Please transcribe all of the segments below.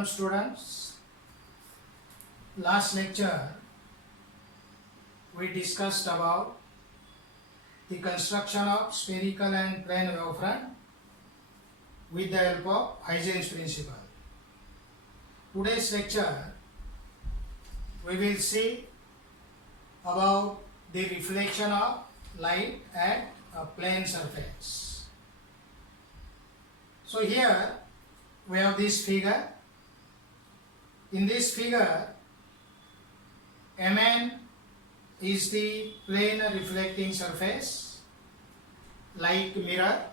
Welcome students. Last lecture we discussed about the construction of spherical and plane wavefront with the help of Huygens principle. Today's lecture we will see about the reflection of light at a plane surface. So here we have this figure. In this figure, Mn is the plane reflecting surface like mirror.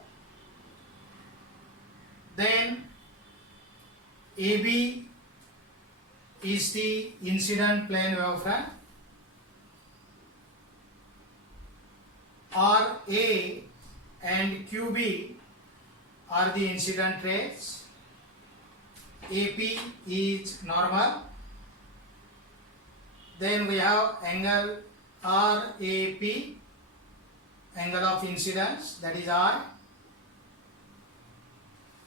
Then AB is the incident plane wavefront. RA and QB are the incident rays. AP is normal. Then we have angle RAP, angle of incidence, that is R.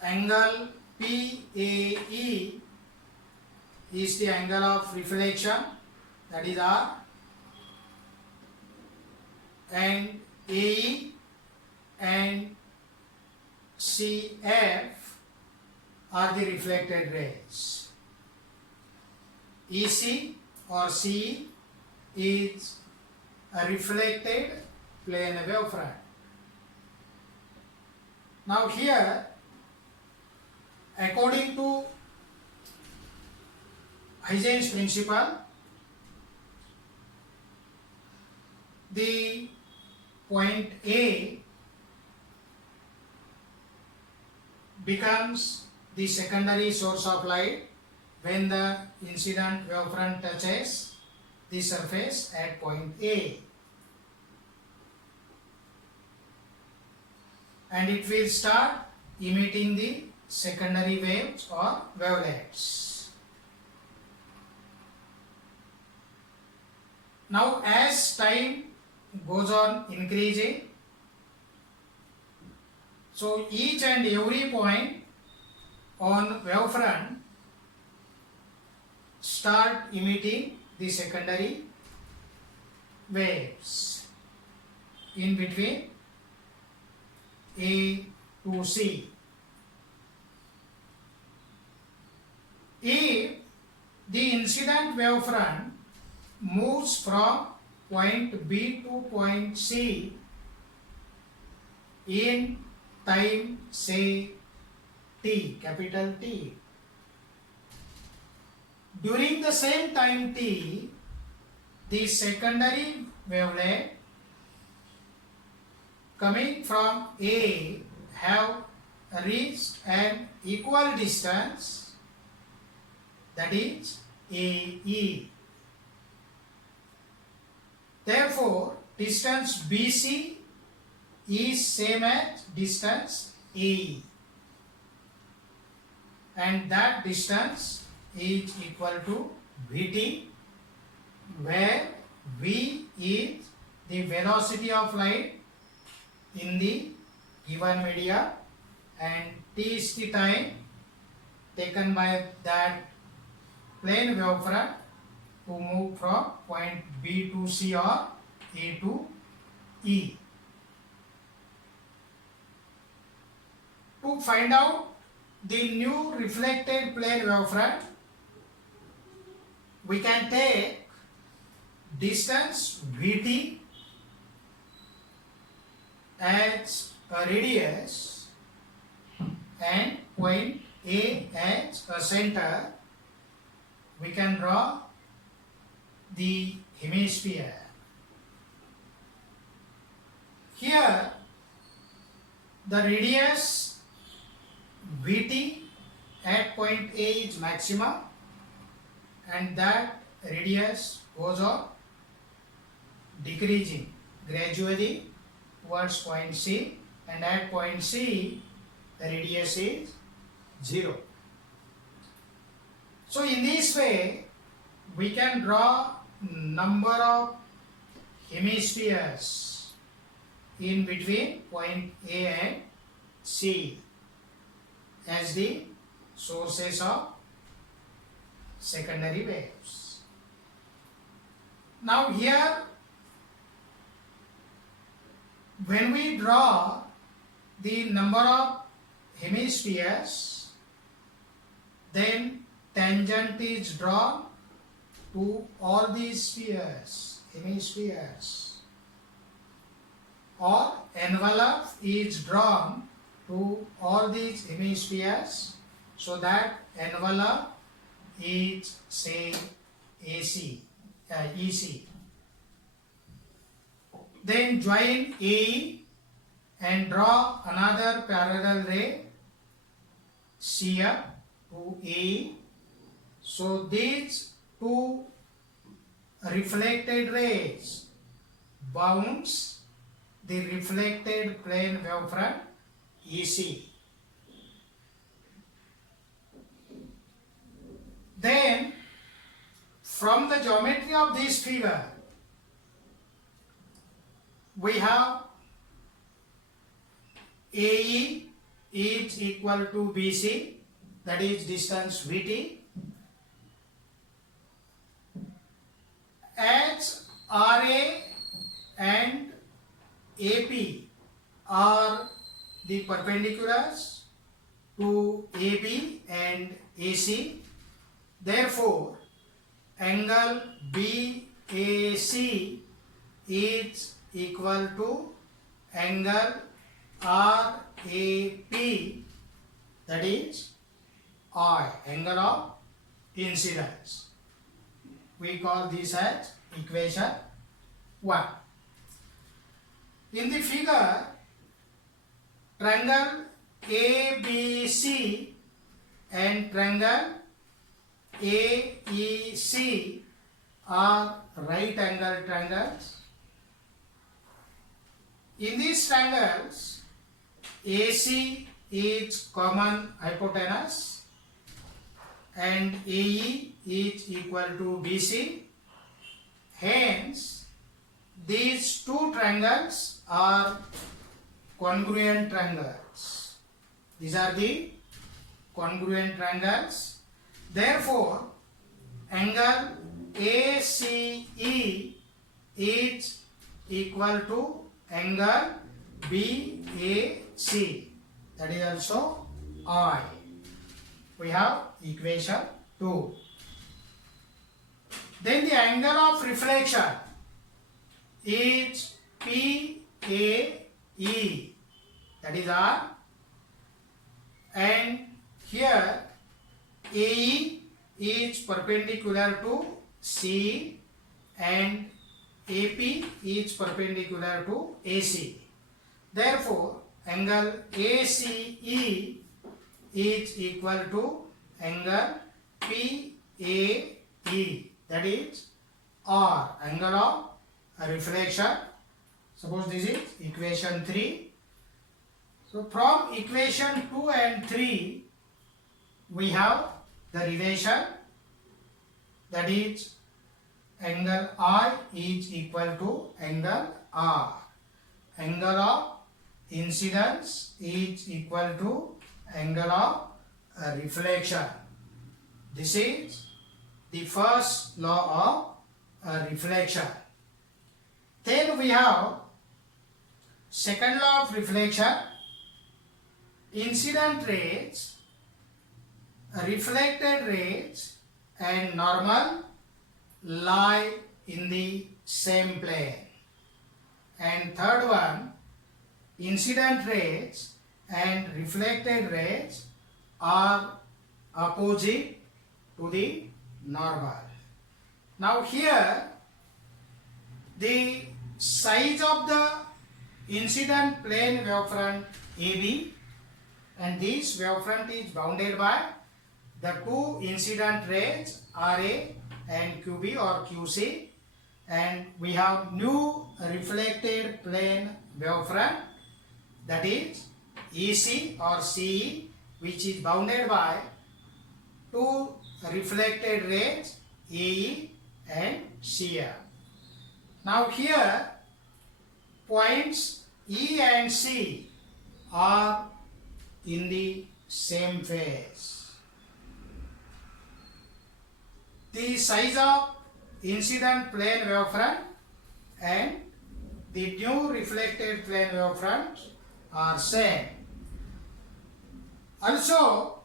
Angle PAE is the angle of reflection, that is R. And AE and CF are the reflected rays. EC or CE is a reflected plane wavefront. Now here, according to Huygens principle, the point A becomes the secondary source of light when the incident wavefront touches the surface at point A, and it will start emitting the secondary waves or wavelets. Now as time goes on increasing, so each and every point on wavefront start emitting the secondary waves in between A to C. If the incident wavefront moves from point B to point C in time, say T, capital T. During the same time T, the secondary wavelet coming from A have reached an equal distance, that is AE. Therefore, distance BC is same as distance AE, and that distance is equal to Vt, where V is the velocity of light in the given media and T is the time taken by that plane wavefront to move from point B to C or A to E. To find out the new reflected plane wavefront, we can take distance Vt as a radius and point A as a center. We can draw the hemisphere. Here the radius Vt at point A is maximum, and that radius goes on decreasing gradually towards point C, and at point C the radius is 0. So in this way we can draw number of hemispheres in between point A and C as the sources of secondary waves. Now here, when we draw the number of hemispheres, then tangent is drawn to all these spheres, hemispheres, or envelope is drawn to all these hemispheres, so that envelope is say EC. Then join AE and draw another parallel ray CF to AE. So these two reflected rays bounce the reflected plane wavefront EC. Then from the geometry of this figure, we have AE is equal to BC, that is distance VT. As RA and AP are the perpendiculars to AB and AC, therefore angle BAC is equal to angle RAP, that is I, angle of incidence. We call this as equation 1. In the figure, triangle ABC and triangle AEC are right angle triangles. In these triangles, AC is common hypotenuse and AE is equal to BC. Hence, these two triangles are congruent triangles. These are the congruent triangles. Therefore, angle ACE is equal to angle BAC, that is also I. We have equation 2. Then the angle of reflection is PAE, that is R, and here AE is perpendicular to C and AP is perpendicular to AC. Therefore, angle ACE is equal to angle PAE, that is R, angle of reflection. Suppose this is equation 3. So from equation 2 and 3, we have the relation, that is angle I is equal to angle R. Angle of incidence is equal to angle of reflection. This is the first law of reflection. Then we have second law of reflection. Incident rays, reflected rays and normal lie in the same plane. And third one, incident rays and reflected rays are opposite to the normal. Now here, the size of the incident plane wavefront AB, and this wavefront is bounded by the two incident rays RA and QB or QC, and we have new reflected plane wavefront, that is EC or CE, which is bounded by two reflected rays AE and CF. Now here, points E and C are in the same phase. the size of incident plane wavefront and the new reflected plane wavefront are same. Also,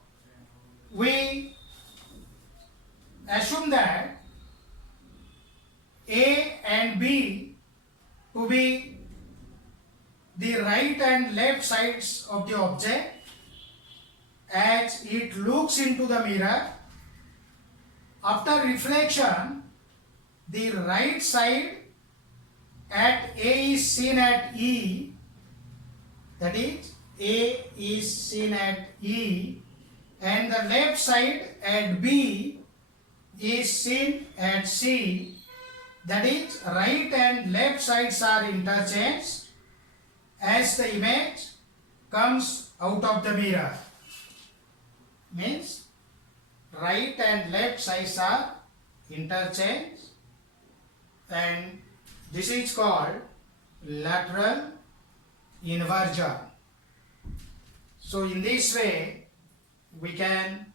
we assume that A and B to be the right and left sides of the object as it looks into the mirror. After reflection, the right side at A is seen at E, that is A is seen at E, and the left side at B is seen at C, that is right and left sides are interchanged as the image comes out of the mirror. Means right and left sides are interchanged, and this is called lateral inversion. So in this way we can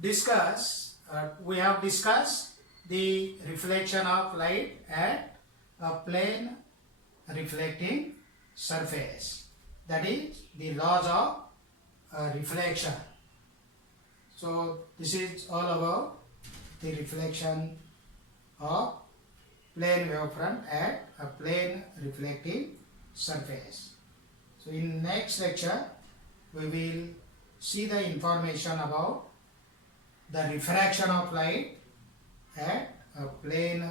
discuss, we have discussed the reflection of light at a plane reflecting surface, that is the laws of reflection. So this is all about the reflection of plane wavefront at a plane reflecting surface. So in next lecture we will see the information about the refraction of light at a plane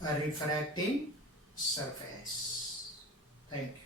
refracting surface. Thank you.